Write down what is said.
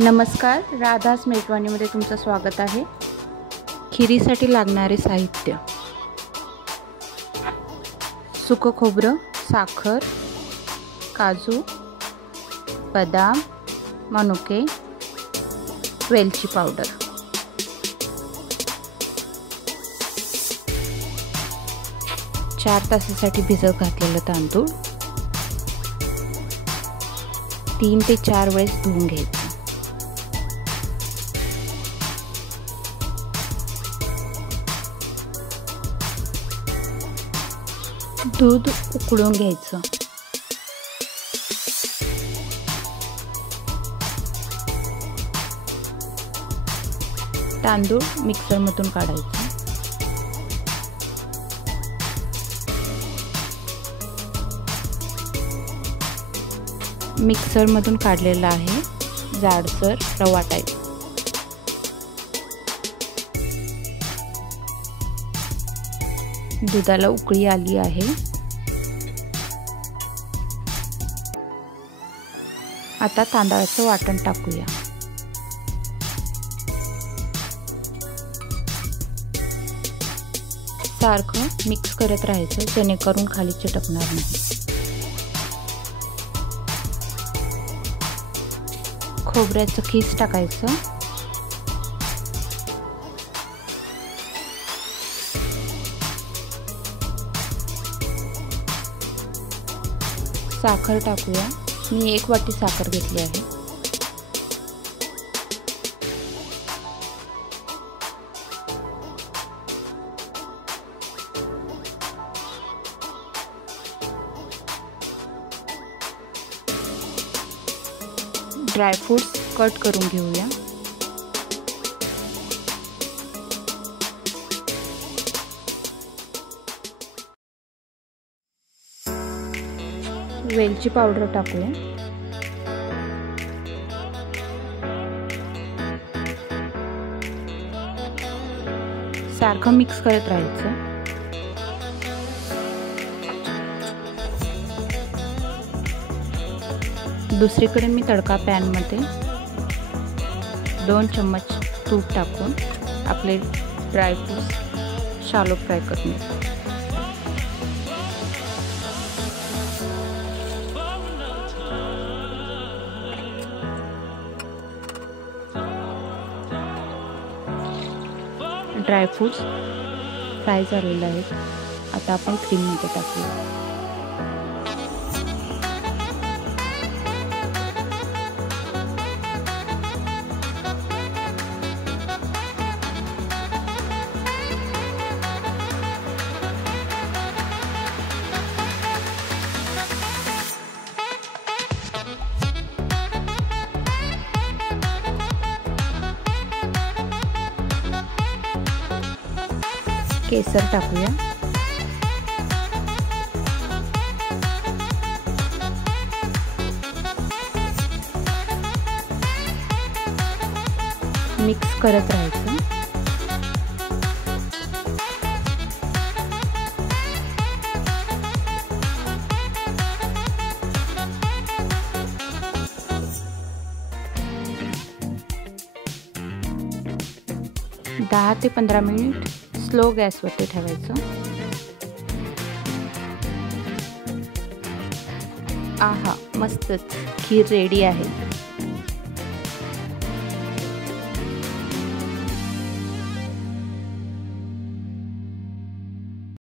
नमस्कार, राधास मेजवानीमध्ये तुमचं स्वागत आहे। खिरीसाठी लागणारे साहित्य: सुकं खोबरं, साखर, काजू, बदाम, मनुके, वेलची पावडर। चार तासासाठी भिजत घातलेलं तांदूळ 3 ते 4 वेळेस धुवून घ्यायचं। दूध उकळून घ्यायचं। तांदूळ मिक्सरमधून काढायचं। मिक्सरमधून काढलेला आहे जाडसर रवा टाईप। दुधाला उकळी आली आहे। आता तांदळाचं वाटण टाकूया। सारखं मिक्स करत राहायचं जेणेकरून खाली चिटकणार नाही। खोबऱ्याचं खीस टाकायचं। साखर टाकूया। मी 1 वाटी साखर घेतली आहे। ड्रायफ्रूट्स कट करून घेऊया। वेलची पावडर टाकूया। सारखं मिक्स करत राहायचं। दुसरीकडे मी तडका पॅन मध्ये 2 चम्मच तूप टाकून आपले ड्रायफ्रूट्स शालो फ्राय करून घेतो। ड्रायफ्रूट्स फ्राय झालेले आहेत। आता आपण क्रीम मध्ये टाकूया। केसर टाकूया। मिक्स करत राहायचं। दहा ते 15 मिनिट स्लो गॅसवरती ठेवायचं। आहा, मस्तच खीर रेडी आहे।